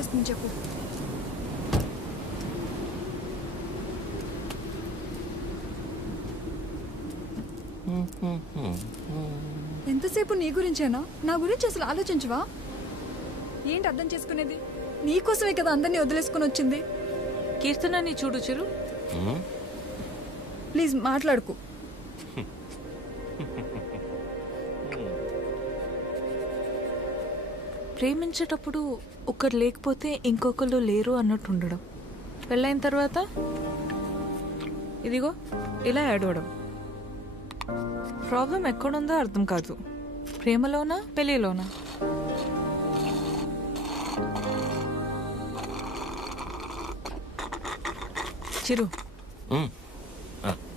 అనిపిస్తుంది చెప్పు. ఎంతసేపు నీ గురించేనా? నా గురించి అసలు ఆలోచించవా? ఏంటి అర్థం చేసుకునేది? నీకోసమే కదా అందరినీ వదిలేసుకుని వచ్చింది. కీర్తనని చూడు చిరు. ప్లీజ్ మాట్లాడుకు. ప్రేమించేటప్పుడు ఒకరు లేకపోతే ఇంకొకరు లేరు అన్నట్టు ఉండడం, పెళ్ళైన తర్వాత ఇదిగో ఇలా ఏడవడం. ప్రాబ్లం ఎక్కడుందో అర్థం కాదు. ప్రేమలోనా పెళ్ళిలోనా? చిరు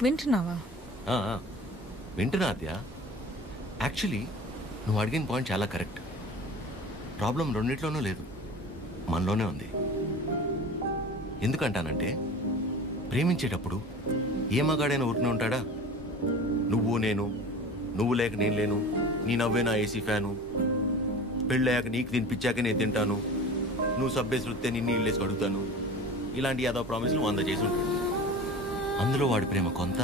వింటున్నావా? వింటున్నా ఆద్య. యాక్చువల్లీ నువ్వు అడిగిన పాయింట్ చాలా కరెక్ట్. ప్రాబ్లం రెండిట్లోనూ లేదు, మనలోనే ఉంది. ఎందుకంటానంటే ప్రేమించేటప్పుడు ఏ మగాడైనా ఊరికనే ఉంటాడా? నువ్వు నేను, నువ్వు లేక నేను లేను, నీ నవ్వే నా ఏసీ ఫ్యాను, పెళ్ళయ్యాక నీకు తినిపించాక నేను తింటాను, నువ్వు సబ్బేసి వృత్తే నిన్ను ఇల్లేసి అడుగుతాను, ఇలాంటి యాదవ ప్రామిస్లు 100 చేసి ఉంటాడు. అందులో వాడి ప్రేమ కొంత,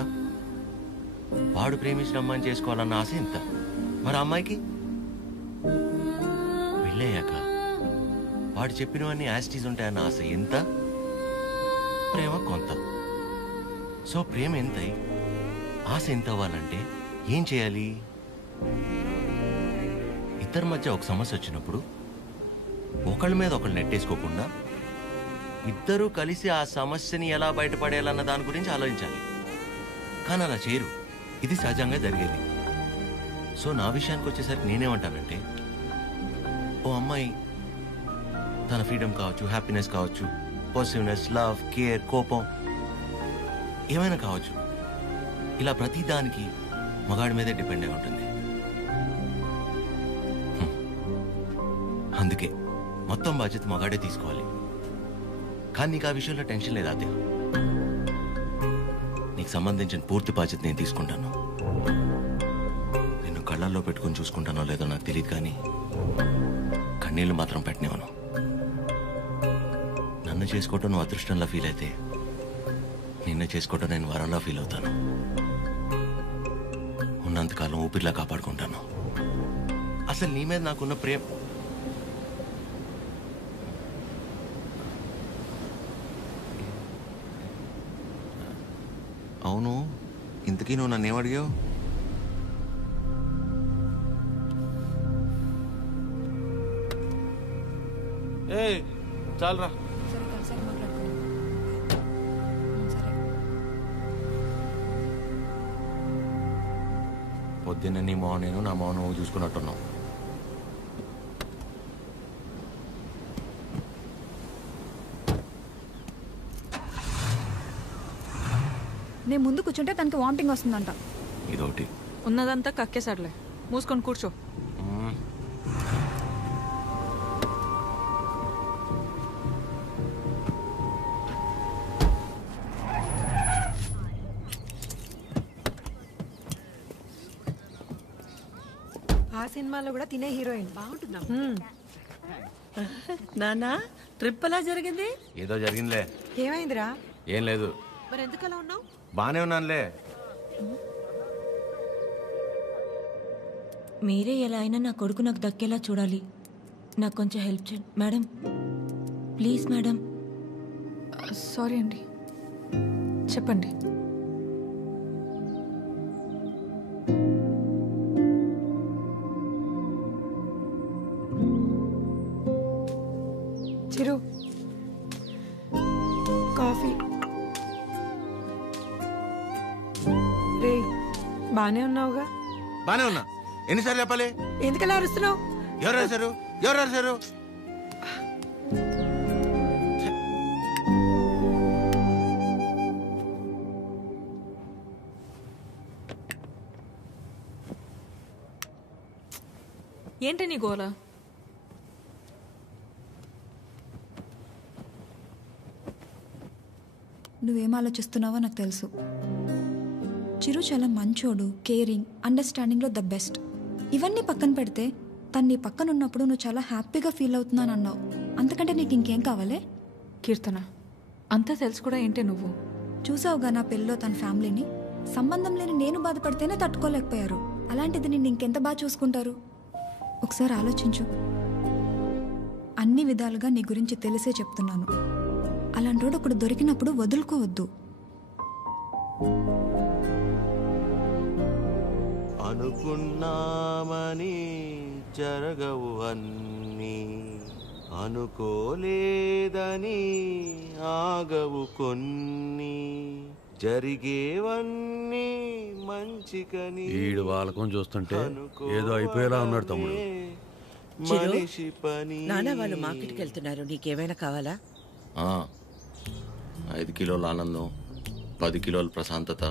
వాడు ప్రేమించిన అమ్మాయిని చేసుకోవాలన్న ఆశ ఇంత. మరి అమ్మాయికి పెళ్ళయ్యాక వాడు చెప్పినవన్నీ యాస్టీస్ ఉంటాయన్న ఆశ ఎంత, ప్రేమ కొంత. సో ప్రేమ ఎంతై ఆశ ఎంత అవ్వాలంటే ఏం చేయాలి? ఇద్దరి మధ్య ఒక సమస్య వచ్చినప్పుడు ఒకళ్ళ మీద ఒకళ్ళు నెట్టేసుకోకుండా ఇద్దరూ కలిసి ఆ సమస్యని ఎలా బయటపడేయాలన్న దాని గురించి ఆలోచించాలి. కానీ అలా చేయరు. ఇది సహజంగా జరిగేది. సో నా విషయానికి వచ్చేసరికి నేనేమంటానంటే, ఓ అమ్మాయి తన ఫ్రీడమ్ కావచ్చు, హ్యాపీనెస్ కావచ్చు, పాజిటివ్నెస్, లవ్, కేర్, కోపం ఏమైనా కావచ్చు, ఇలా ప్రతి దానికి మగాడి మీదే డిపెండ్ అయి ఉంటుంది. అందుకే మొత్తం బాధ్యత మగాడే తీసుకోవాలి. కానీ నీకు ఆ విషయంలో టెన్షన్ లేదు ఆద్య. నీకు సంబంధించిన పూర్తి బాధ్యత నేను తీసుకుంటాను. నిన్ను కళ్ళల్లో పెట్టుకుని చూసుకుంటానో లేదో నాకు తెలియదు, కానీ కన్నీళ్లు మాత్రం పెట్టనివ్వను. నన్ను చేసుకోవటం నువ్వు అదృష్టంలా ఫీల్ అయితే, నిన్ను చేసుకోవటం నేను వరంలా ఫీల్ అవుతాను. ఉన్నంతకాలం ఊపిరిలా కాపాడుకుంటాను. అసలు నీ మీద నాకున్న ప్రేమ అవును. ఇంతకీ నువ్వు నన్ను ఏమడిగావు? చాలరా. సరే కలిసారి మాట్లాడుకుని. సరే. పొద్దున్న నీ మౌనం నేను, నా మౌనం నువ్వు చూసుకున్నట్టున్నావు. నేను ముందు కూర్చుంటే తనకి వామిటింగ్ వస్తుందంట. ఇదొకటి. ఉన్నదంతా కక్కేసాడులే, మూసుకొని కూర్చో. ఆ సినిమాలో కూడా తినే హీరోయిన్ బాగుంటుందా? నానా ట్రిప్ ఎలా జరిగింది? ఏదో జరిగిందిలే. ఏమైందిరా? ఏం లేదు. మరి ఎందుకు అలా ఉన్నావు? బానే ఉన్నానులే. మీరే ఎలా అయినా నా కొడుకు నాకు దక్కేలా చూడాలి. నాకు కొంచెం హెల్ప్ చేయండి మేడం, ప్లీజ్ మేడం. సారీ అండి, చెప్పండి. చిరు, కాఫీ. రే, బానే ఉన్నావుగా? బానే ఉన్నా. ఎన్నిసార్లు చెప్పాలి? ఎందుకలా అరుస్తున్నావు? ఎవరు రాశారు? ఎవరు రాశారు? ఏంటి నీ గోల? నువ్వేం ఆలోచిస్తున్నావో నాకు తెలుసు. చిరు చాలా మంచోడు, కేరింగ్, అండర్స్టాండింగ్లో ద బెస్ట్. ఇవన్నీ పక్కన పెడితే తను నీ పక్కన ఉన్నప్పుడు నువ్వు చాలా హ్యాపీగా ఫీల్ అవుతున్నాను అన్నావు. అంతకంటే నీకు ఇంకేం కావాలి? కీర్తన, అంతా తెలుసు కూడా ఏంటి నువ్వు? చూసావుగా నా పెళ్ళిలో తన ఫ్యామిలీని. సంబంధం లేని నేను బాధపడితేనే తట్టుకోలేకపోయారు. అలాంటిది నిన్ను ఇంకెంత బాగా చూసుకుంటారు? ఒకసారి ఆలోచించు. అన్ని విధాలుగా నీ గురించి తెలిసే చెప్తున్నాను. అలాంటోడు ఒకడు దొరికినప్పుడు వదులుకోవద్దు. అనుకున్నామని జరగవు అన్నీ, అనుకోలేదని ఆగవు కొన్ని, జరిగేవన్నీ మంచికని. ఈడు వాళ్ళకం చూస్తుంటే ఏదో అయిపోయేలా ఉన్నాడు తమ్ముడు. మనిషి పని. నాన్న వాళ్ళు మార్కెట్కి వెళ్తున్నారు, నీకేమైనా కావాలా? 5 కిలోల ఆనందం, 10 కిలోల ప్రశాంతత,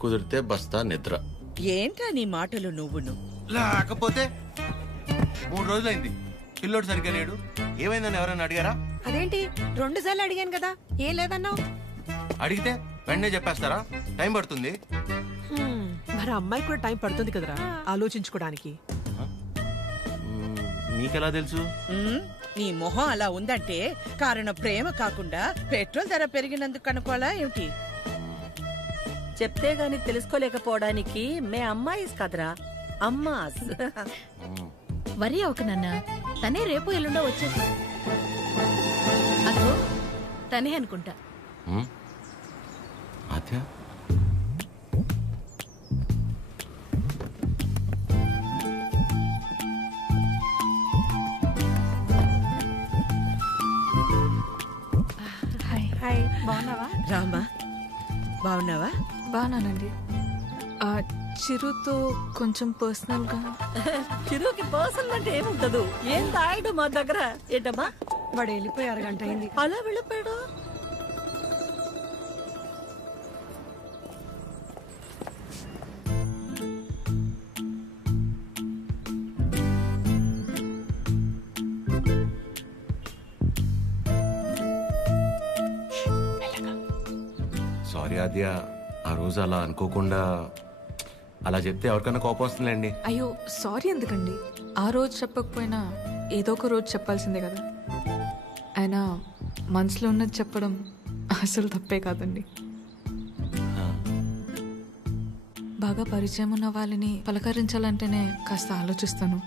కుదిరితే బస్తా నిద్ర. ఏంటా నీ మాటలు నువ్వును? లేకపోతే 3 రోజులైంది పిల్లోడు సరిగ్గా లేడు. ఏమైందని ఎవరైనా అడిగారా? అదేంటి 2 సార్లు అడిగాను కదా, ఏం లేదన్నావు? అడిగితే వెంటనే చెప్పేస్తారా? టైం పడుతుంది. మరి అమ్మాయి కూడా టైం పడుతుంది కదరా ఆలోచించుకోవడానికి. మీకెలా తెలుసు? నీ మొహం అలా ఉందంటే కారణం ప్రేమ కాకుండా పెట్రోల్ ధర పెరిగినందుకు అనుకోవాలా ఏమిటి? చెప్తే గాని తెలుసుకోలేకపోవడానికి మే అమ్మాయిస్ కదరా, అమ్మాస్. వరి ఒక నాన్న, తనే రేపు ఎల్లుండో వచ్చేసి. అదో తనే అనుకుంటా. ఆద్య, హాయ్, బాగున్నావా? రామా, బాగున్నావా? బాగున్నానండి. చిరుతో కొంచెం పర్సనల్గా. చిరుకి పర్సనల్ అంటే ఏముంటదు? ఏం తాగడు మా దగ్గర. ఏంటమ్మా వాడు వెళ్ళిపోయి 1 గంట అయింది. అలా వెళ్ళిపోయాడు? సారీ ఆద్య, ఆ రోజు అలా అనుకోకుండా అలా చెప్తే ఎవరికైనా కోపం వస్తుందండి. అయ్యో సారీ ఎందుకండి? ఆ రోజు చెప్పకపోయినా ఏదో ఒక రోజు చెప్పాల్సిందే కదా. అయినా మనసులో ఉన్నది చెప్పడం అసలు తప్పే కాదండి. బాగా పరిచయం ఉన్న వాళ్ళని పలకరించాలంటేనే కాస్త ఆలోచిస్తాను.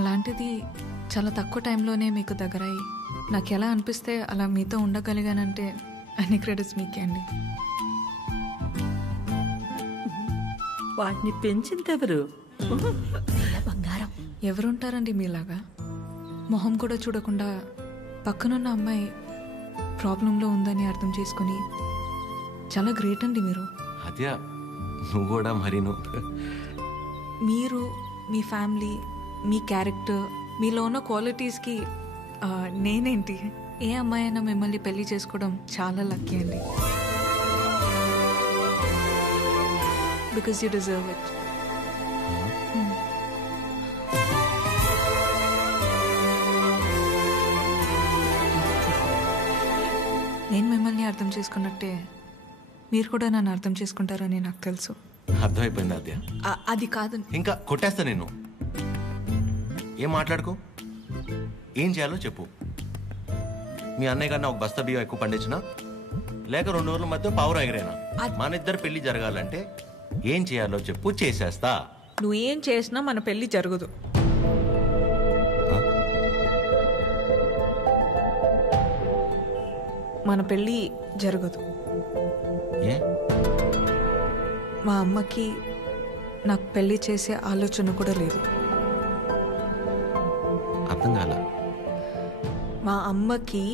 అలాంటిది చాలా తక్కువ టైంలోనే మీకు దగ్గరయ్యి నాకు ఎలా అనిపిస్తే అలా మీతో ఉండగలిగానంటే అన్ని క్రెడిట్స్ మీకే అండి. వాటిని పెంచిందెవరు? బంగారం. ఎవరుంటారండి మీలాగా? మొహం కూడా చూడకుండా పక్కనున్న అమ్మాయి ప్రాబ్లంలో ఉందని అర్థం చేసుకుని చాలా గ్రేట్ అండి మీరు. ఆద్య, నువ్వు కూడా మరీను. మీరు, మీ ఫ్యామిలీ, మీ క్యారెక్టర్, మీలో ఉన్న క్వాలిటీస్కి నేనేంటి? ఏ అమ్మాయి అయినా మిమ్మల్ని పెళ్లి చేసుకోవడం చాలా లక్కీ అండి. Because you deserve it. నేను మిమ్మల్ని అర్థం చేసుకున్నట్టే మీరు కూడా నన్ను అర్థం చేసుకుంటారని నాకు తెలుసు. అర్థమైపోయింది ఆద్య. అది కాదు, ఇంకా కొట్టేస్తా నేను. ఏం మాట్లాడుకో, ఏం చేయాలో చెప్పు. మీ అన్నయ్య కన్నా ఒక బస్తా బియ్యం ఎక్కువ పండించినా, లేక 2 రోజుల మధ్య పావురం ఎగిరేనా, మన ఇద్దరు పెళ్లి జరగాలంటే ఏం చేయాలో చెప్పు, చేసేస్తా. నువ్వేం చేసినా మన పెళ్లి జరగదు. మన పెళ్ళి జరగదు. ఏ? మా అమ్మకి నాకు పెళ్లి చేసే ఆలోచన కూడా లేదు. అర్థం కాల. మా అమ్మకి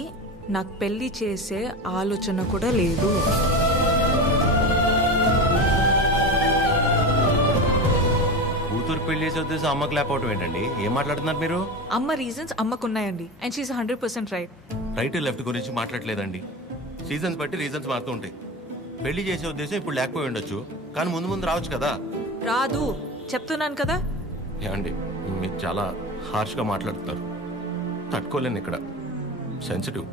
నాకు పెళ్లి చేసే ఆలోచన కూడా లేదు. కూతురు పెళ్లి చేసే ఉద్దేశం అమ్మకి లేకపోవటం ఏంటండి? ఏం మాట్లాడుతున్నారు మీరు? అమ్మ రీజన్స్ అమ్మకున్నాయండి. And she is 100% right. Right left గురించి మాట్లాడలేదండి. సీజన్స్ బట్టి రీజన్స్ మారుతూ ఉంటాయి. పెళ్లి చేసే ఉద్దేశం ఇప్పుడు లేకపోయి ఉండొచ్చు, కానీ ముందు ముందు రావచ్చు కదా. రాదు చెప్తున్నాను కదా. ఏమండి, మీరు చాలా హార్ష్గా మాట్లాడుతున్నారు. తట్టుకోలేను. ఇక్కడ సెన్సిటివ్.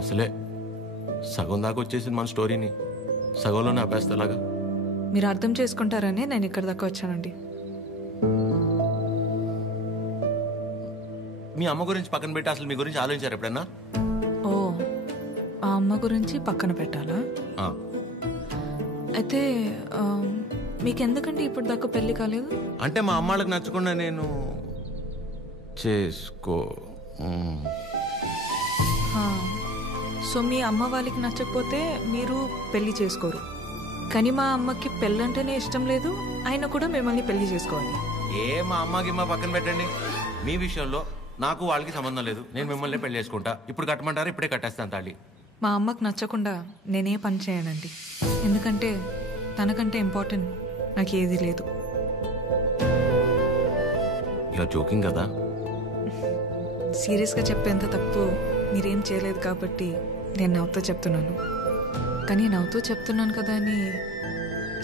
అసలే సగం దాకా వచ్చేసింది మన స్టోరీని, సగంలోనే ఆపేస్తేలాగా. మీరు అర్థం చేసుకుంటారనే నేను ఇక్కడ దాకా వచ్చానండి. మీ అమ్మ గురించి పక్కన పెట్టి అసలు మీ గురించి ఆలోచించారు ఎప్పుడన్నా? ఓ, ఆ అమ్మ గురించి పక్కన పెట్టాలా? అయితే మీకెందుకంటే ఇప్పుడు దాకా పెళ్లి కాలేదు? అంటే మా అమ్మాళ్ళకి నచ్చకుండా నేను చేసుకో. సో మీ అమ్మ వాళ్ళకి నచ్చకపోతే మీరు పెళ్లి చేసుకోరు. కానీ మా అమ్మకి పెళ్ళంటేనే ఇష్టం లేదు, ఆయన కూడా మిమ్మల్ని పెళ్లి చేసుకోవాలి. మా అమ్మకి మా పక్కన పెట్టండి. మీ విషయంలో నాకు వాళ్ళకి సంబంధం లేదు. నేను మిమ్మల్ని పెళ్లి చేసుకుంటా. ఇప్పుడు కట్టమంటారా? ఇప్పుడే కట్టేస్తాను తాళి. మా అమ్మకి నచ్చకుండా నేనే పని చేయనండి. ఎందుకంటే తనకంటే ఇంపార్టెంట్ నాకు ఏది లేదు. ఇలా జోకింగ్ కదా? సీరియస్గా చెప్పేంత తప్పు మీరేం చేయలేదు కాబట్టి నేను నవ్వుతూ చెప్తున్నాను. కానీ నవ్వుతూ చెప్తున్నాను కదా అని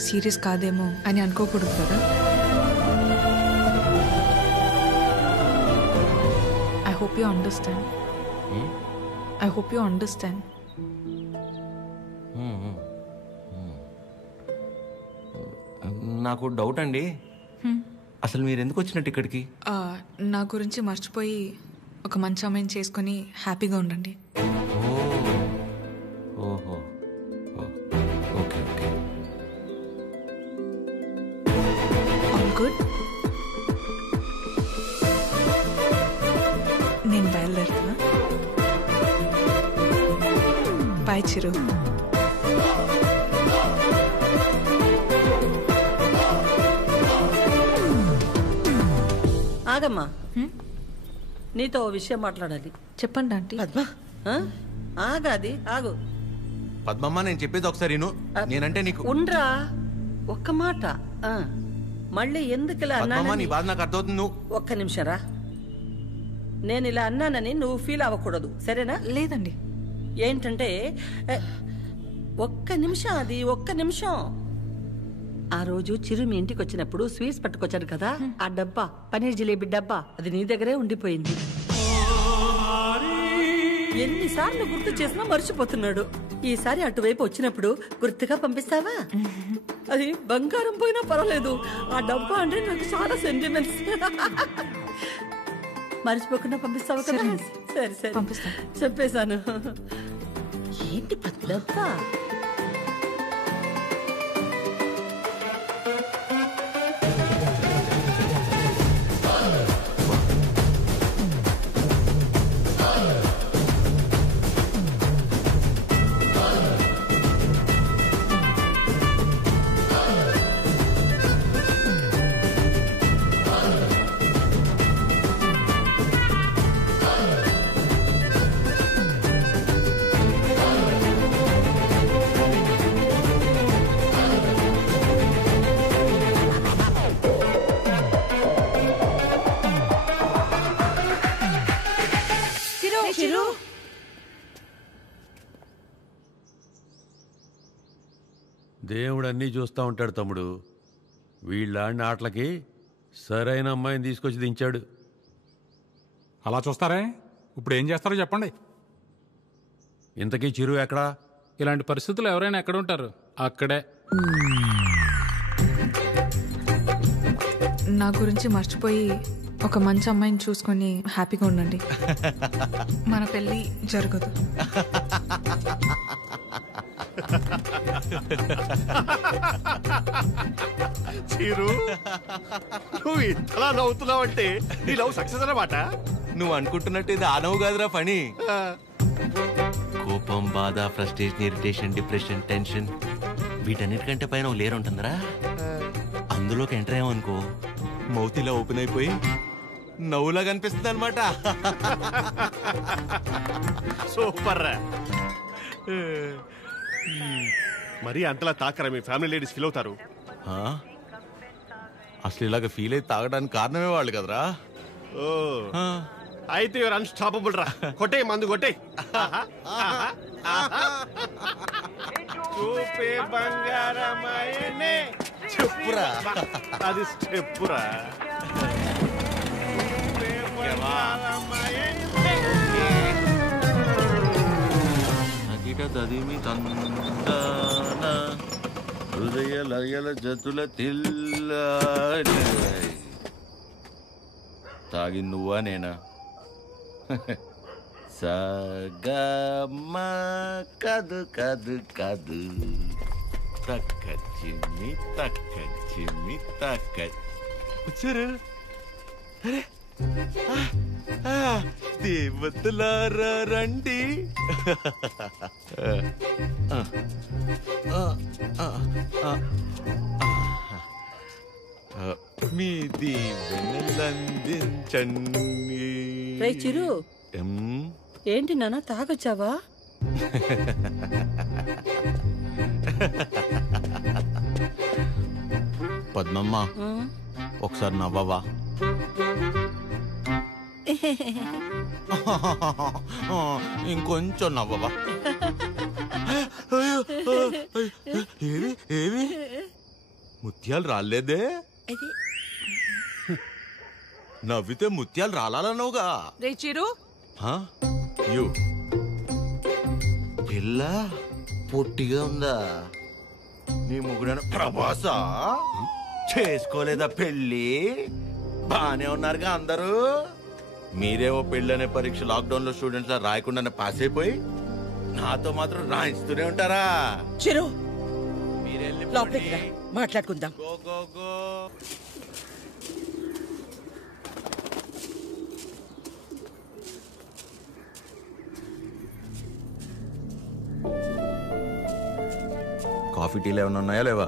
సీరియస్ కాదేమో అని అనుకోకూడదు కదా. I hope you understand. I hope you understand. నాకు డౌట్ అండి, అసలు మీరు ఎందుకు వచ్చినట్టు ఇక్కడికి? నా గురించి మర్చిపోయి ఒక మంచి అమ్మాయిని చేసుకొని హ్యాపీగా ఉండండి. ఓహో, ఓకే ఓకే. All good. నేను బయలుదేరుతున్నా. బాయ్ చిరు. ఆగమ్మా, నీతో ఓ విషయం మాట్లాడాలి. చెప్పండి ఆంటీ. పద్మ, ఆగాది ఆగు. పద్మమ్మ, నేను చెప్పేది ఒకసారి విను. నేనంటే నీకు ఉండ్రా, ఒక్క మాట. మళ్ళీ ఎందుకు ఇలా పద్మమ్మ, నీ అన్నానని బాధ నాకు అర్థమవుతుంది. నువ్వు ఒక్క నిమిషం రా. నేను ఇలా అన్నానని నువ్వు ఫీల్ అవ్వకూడదు, సరేనా? లేదండి. ఏంటంటే ఒక్క నిమిషం, అది ఒక్క నిమిషం. ఆ రోజు చిరు మీ ఇంటికి వచ్చినప్పుడు స్వీట్స్ పట్టుకొచ్చాడు కదా, ఆ డబ్బా, పనీర్ జిలేబీ డబ్బా, అది నీ దగ్గరే ఉండిపోయింది. ఎన్నిసార్లు గుర్తు చేసినా మర్చిపోతున్నాడు. ఈసారి అటువైపు వచ్చినప్పుడు గుర్తుగా పంపిస్తావా? అది బంగారం పోయినా పర్వాలేదు, ఆ డబ్బా అంటే నాకు చాలా సెంటిమెంట్స్. మర్చిపోకుండా పంపిస్తావా కదా? సరే సరే పంపిస్తా. చెప్పేశాను. ఏంటి డబ్బా? దేవుడు అన్నీ చూస్తూ ఉంటాడు తమ్ముడు. వీళ్ళాడిన ఆటలకి సరైన అమ్మాయిని తీసుకొచ్చి దించాడు. అలా చూస్తారే? ఇప్పుడు ఏం చేస్తారో చెప్పండి. ఇంతకీ చిరు ఎక్కడా? ఇలాంటి పరిస్థితులు ఎవరైనా ఎక్కడ ఉంటారు? అక్కడే. నా గురించి మర్చిపోయి ఒక మంచి అమ్మాయిని చూసుకొని హ్యాపీగా ఉండండి. మన పెళ్ళి జరగదు. చిరు, నువ్వు ఇంతలా నవ్వుతున్నావంటే నీ లవ్ సక్సెస్ అన్నమాట. నువ్వు అనుకుంటున్నట్టు ఇది ఆ నవ్వు కాదురా పని. కోపం, బాధ, ఫ్రస్ట్రేషన్, ఇరిటేషన్, డిప్రెషన్, టెన్షన్, వీటన్నిటికంటే పైన లేరు ఉంటుందిరా. అందులోకి ఎంటర్ అయ్యామనుకో, మౌత్ ఇలా ఓపెన్ అయిపోయి నవ్వులా కనిపిస్తుంది అనమాట. సూపర్ రా. మరి అంతలా తాకరా, మీ ఫ్యామిలీ లేడీస్ ఫీల్ అవుతారు. అసలు ఇలాగ ఫీల్ అయి తాగడానికి కారణమే వాళ్ళు కదరా. ఓ, అయితే యువర్ అన్స్టాపబుల్ రా. కొట్టే మందు కొట్టే. చూపే బంగారమాయనే. చెప్పురా, అది స్టెప్పురా. తదిమి తందాన హృదయ లయల జతుల తిల్ల. తాగి నువ్వా నేనా? సగమ కదు కదు కదు తక్క చిమ్మి తక్క వచ్చారు. అరే దేవతలారా రండి. మీ దీవెనలందించండి. రే చిరు, ఏంటి నాన్న తాగొచ్చావా? పద్మమ్మ ఒకసారి నవ్వవా? ఇంకొంచెం నవ్వవా? ఏవి ఏవి ముత్యాలు రాలేదే? నవ్వితే ముత్యాలు రాలన్నావుగా. రే చిరు, పిల్ల పొట్టిగా ఉందా? నీ ముగ్గురు ప్రభాస చేసుకోలేదా పెళ్ళి? బానే ఉన్నారుగా అందరూ. మీరేమో పెళ్ళనే పరీక్ష లాక్డౌన్ లో స్టూడెంట్స్ లా రాయకుండానే పాస్ అయిపోయి నాతో మాత్రం రాయిస్తూనే ఉంటారా? చిరు మీరెళ్ళి లోపలికి రా, మాట్లాడుకుందాం. Go go go. కాఫీ టీలు ఏమైనా ఉన్నాయా లేవా?